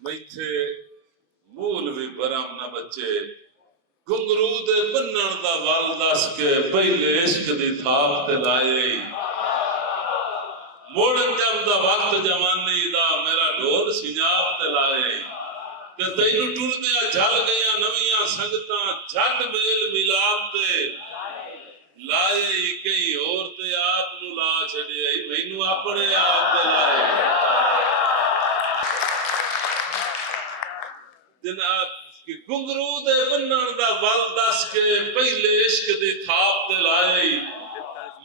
मैथे मूल भी बरम न बचे घुंगरू दे बन्नण दा वल दस के पहले इश्क दी थाप ते लाए मोड़न जम दा वक्त जवानी दा मेरा ढोल सिंजाब ते लाए ते तैनू टुरदिया झल गईयां नवीआं संगतां झट मेल मिलाप ते लाए कई होर ते आप नू ला छड़िया मैनू अपने आप ते लाए जनाब कि घुंगरू दे बन्नण दा वल दस के पहले इश्क दी थाप ते लाए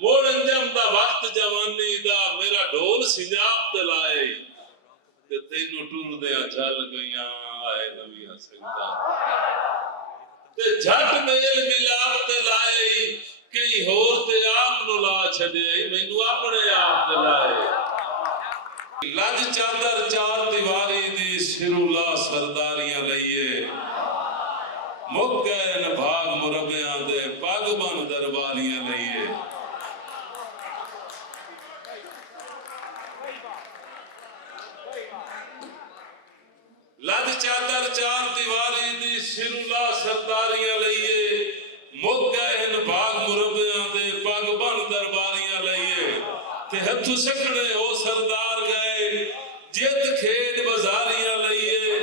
मोड़न जम दा वक्त जवानी दा मेरा ढोल सिंजाब ते लाए ते तैनू टुरदिया झल गईयां आए नवीआं संगतां ते झट मेल मिलाप ते लाए कई होर ते आप नू ला छड़े मैनू अपने आप ते लाए लज चादर चार दीवारी दी सिरुला सरदारियां लईए मुक गए न भाग मुरबियां दे पग बन दरबारियां लईए लज चादर चार दीवारी दी सिरुला सरदारियां लईए मुक गए न भाग मुरबियां दे पग बन दरबारियां लईए ते हथू सकड़े हो सरदार गए जित खेड बाजारियां लईए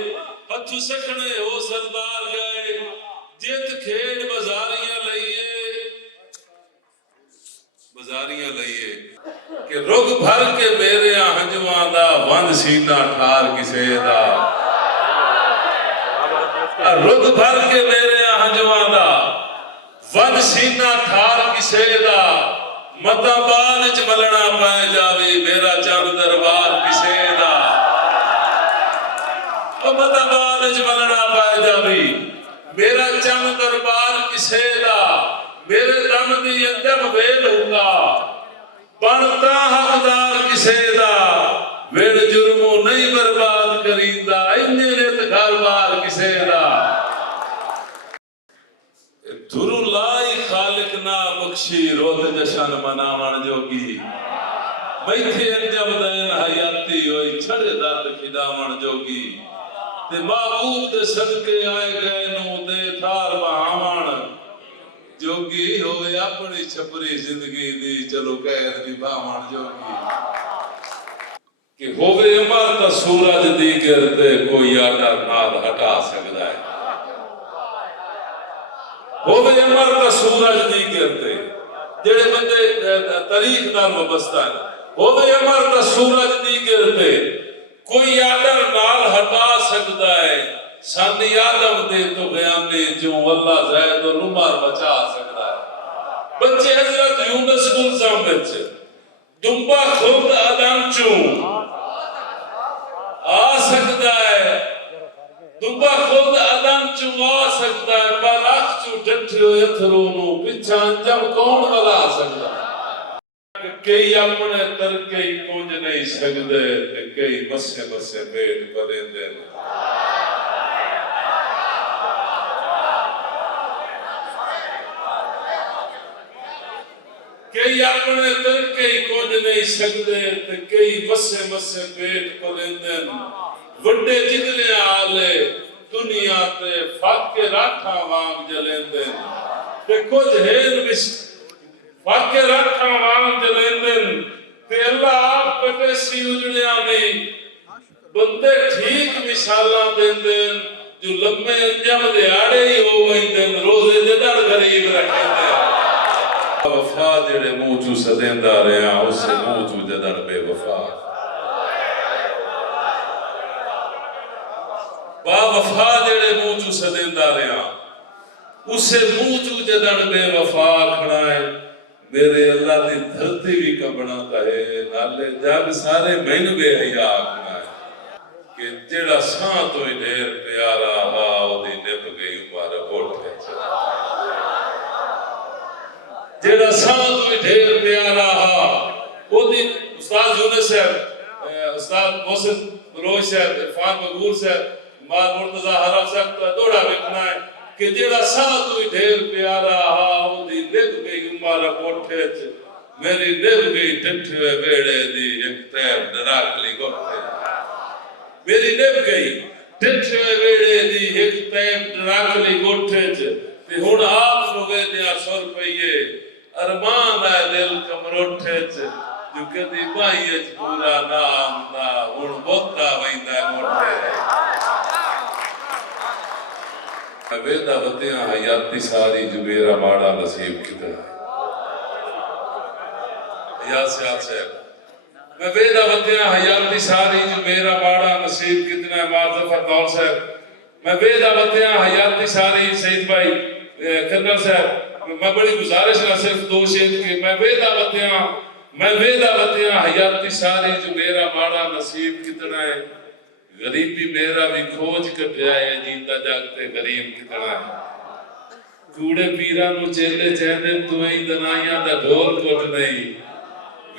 हथू सकड़े हो सरदार गए जित खेड बाजारियां लईए कि रुग भर के मेरे हंजवां दा वंद सीना ठार किसे दा रुग भर के मेरे हंजवां दा वंद सीना ठार किसे दा मता बाल च मलना पै जावे मेरा चंद दरबार किसे दा मता बाल च मलना पै जावे मेरा चंद दरबार किसे दा मेरे दम दी अंजम वेल होगा बनता हकदार किसे दा वेड़ जुर्मो नहीं बर्बाद करींदा इन्ने नित घरबार किसे दा धुरु लाई खालिक ना बख्शी रोत जशन मनावण जोगी मैथे अंजम दैन हयाती होई छड़े दर्द खिदावण जोगी ते महबूब दे सदके आए गए नू दे थार बहावण जोगी होवे अपनी छपरी जिंदगी दी चलो कैद निभावण जोगी कि होवे अमर ता सूरज दी गिरते कोई आडर नाल हटा सकदा है होवे अमर ता सूरज दी गिरते जेड़े बंदे तारीख नाल वबस्ता है होवे अमर ता सूरज दी गिरते कोई आडर नाल हटा सकदा है सानी आदम दे तो बयाने जो अल्लाह ज़ैद और उमर बचा सकता है बच्चे हजरत यूनुस गुलजाम बच्चे दुंबा खुद आदम चू आ सकता है दुंबा खुद आदम चू आ सकता है पर अख चू डठियो अथरो नु पिछा अंजम कौन वाला आ सकता है कई अपने तरके कुंज नहीं सकदे ते कई बसे बसे पेट भरेंदे कई अपने तरके कुंज नहीं सकते ते कई बसे बसे पेट भरेंदे वड्डे जिगले आले दुनिया ते फाके राठा वांग जलेंदे ते कुछ हेन विच फाके राठा वांग जलेंदे ते अल्लाह आप कटेसी उजड़िया दी बंदे ठीक मिसालां देंदे जो लम्मे अंजम दे आड़े ही हो वंदे रोजे जदड़ गरीब रखेंदे वफा जेड़े मुंह चू सदेंदा रहा उसे मुंह चू जदड़ बेवफा बा वफा जेड़े मुंह चू सदेंदा रहा उसे मुंह चू जदड़ बेवफा खड़ा है मेरे अल्लाह दी धरती भी कबना कहे नाले जग सारे मैनू बेहया आखना है कि जेड़ा सां तो ही ढेर प्यारा हा ओदी निभ गई उमर होठे जेड़ा सां तो ढेर प्यारा हा ओदी उस्ताद यूनुस साहब उस्ताद मोहसिन रोज साहब इरफान मकबूल साहब मां मुर्तजा हरफ साहब का दौड़ा लिखना है कि जेड़ा सां तो ढेर प्यारा हा ओदी निभ गई उमर होठे मेरी निभ गई ठठे वेड़े दी एक तैर डराकली गोठे मेरी निभ गई ठिठे वेड़े दी एक पैप रख ली गोठे च ते हुण आप नु वेदिया 100 रुपये अरमान है दिल कमरोठे च जो कदी भाई अच पूरा ना आंदा हुण बोता वैंदा मोठे वेदा वतिया हयाती सारी जो मेरा माड़ा नसीब कितना या साहब मैं वेदा वतिया हयाती सारी जो मेरा माड़ा नसीब कितना है माज़फर दौर साहब मैं वेदा वतिया हयाती सारी सईद भाई कर्नल साहब मैं बड़ी गुजारिश ना सिर्फ 2 शेर के मैं वेदा वतिया हयाती सारी जो मेरा माड़ा नसीब कितना है गरीबी मेरा भी खोज कटिया है जींदा जागते गरीब कितना है कूड़े पीरा नु चेले चहंदे तू ही दनाइयां दा ढोल कोट नहीं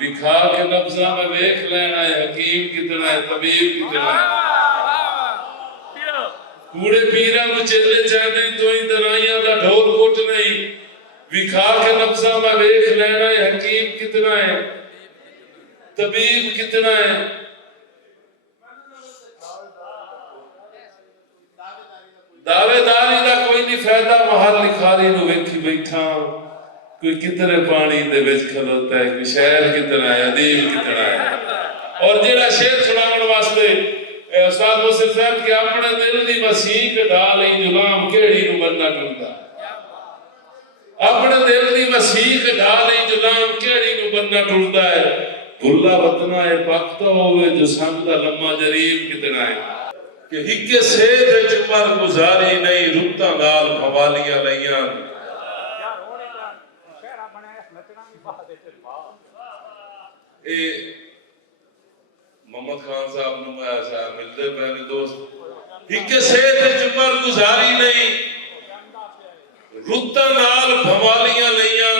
विखा के नब्जा में वेख लेना है हकीम कितना है तबीब कितना है कूड़े पीरा नु चेले चहंदे तू ही दनाइयां दा ढोल कोट नहीं विखा के नब्जा में वेख लेना है हकीम कितना है तबीब कितना है दावेदारी दा कोई नहीं फायदा महल लिखारी नु वेखी बैठा कोई कितने पानी दे विच खलोता है कोई शायर कितना है अदीब कितना है और जेड़ा शेर सुनावन वास्ते उस्ताद मोहसिन साहब के अपने दिल दी वसीक डाल ही जुलाम केड़ी नु बनना टुरदा अपने दिल दी वसीक डाल ही जुलाम केड़ी नु बनना टुरदा है भुल्ला वतना है पक्ता होवे जो संग दा लम्मा जरीब कितना है कि हिक्के सेध च मर गुजारी नहीं रुत्ता नाल भवालियां लईयां ए मोहम्मद खान साहब नु मैं ऐसा मिलते पहले दोस्त हिक्के सेध च मर गुजारी नहीं रुत्ता नाल भवालियां लईयां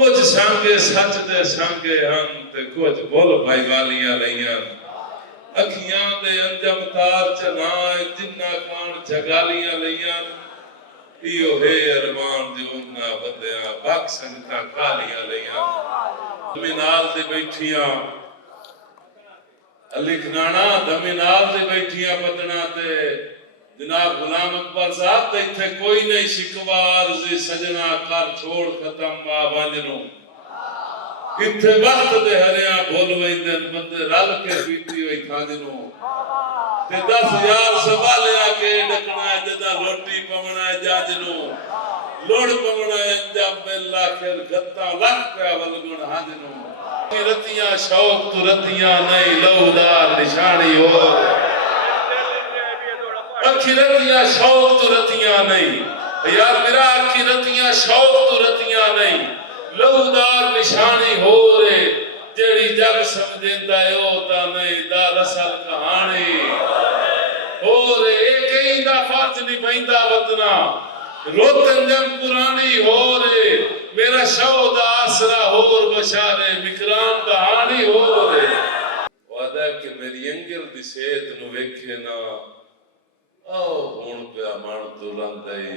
कुछ संगे सच दे संगे हन ते कुछ बोल भाई वालियां लईयां अखियां दे अंजम तार च ना जिन्ना कान जगालियां लईयां इयो है अरमान जो ना बंदियां बख संगता कालियां लईयां दमीनाल दे बैठियां अलिखनाना दमीनाल दे बैठियां पदना ते जनाब गुलाम अकबर साहब ते इत्थे कोई नहीं शिकवा अर्ज़ी सजना कर छोड़ खत्म वा वंजनो इत्थे वक्त दे हरिया भुल वैंदे बंदे रल के पीती होई खाजनो ते 10,000 सवालिया के डकना जदा रोटी पवना जाजनो लोड़ पवना अंजाम बेला खेल गत्ता लख पे वलगुण हाजनो रतियां शौक तू रतियां नहीं लौदार निशानी हो अखी रतियां शौक तू रतियां नहीं यार मेरा अखी रतियां शौक तू रतियां नहीं लौदार निशानी हो रे जेड़ी जग समझेंदा है ओ ता नहीं दरअसल कहानी हो रे कई दा फर्ज निभांदा वतना रोतन जम पुरानी हो रे मेरा शौद आसरा होर बशारे मिकराम कहानी हो रे वादा कि मेरी अंगल दी सेहत नु वेखे ना ओ हुण पिया मन तुलंदई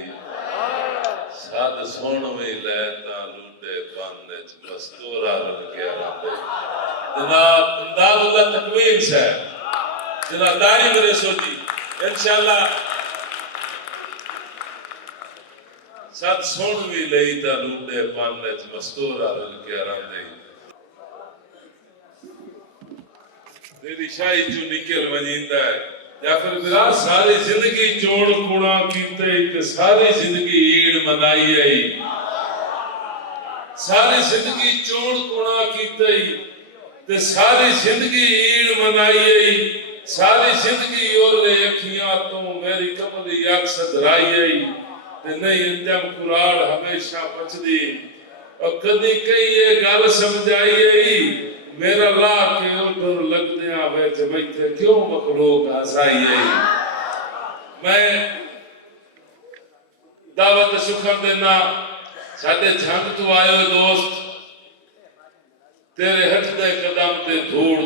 साध सोण में लेता लूडे बंद च मस्तूरा रन के आंदे जनाब इंदादुल्लाह तकवीर साहब जनाब दारी मेरे सोची इंशाअल्लाह साध सोण में लेता लूडे बंद च मस्तूरा रन के आंदे तेरी शाही चो निकल वजींदा है या फिर मेरा सारी जिंदगी चोड़ कुड़ा कीते ते सारी जिंदगी ईद मनाई आई सारी जिंदगी चोड़ कुड़ा कीते ते सारी जिंदगी ईद मनाई आई सारी जिंदगी ओले अखियां तो मेरी कमली अख सधराई आई ते नहीं अंजम कुराड़ हमेशा पचदी और कदी कई ये गल समझाई आई मेरा ला के उधर लगदिया विच बैठे क्यों मखलूक हसाई है मैं दावत सुखम देना साडे झंग तू आयो दोस्त तेरे हथ दे कदम ते धूड़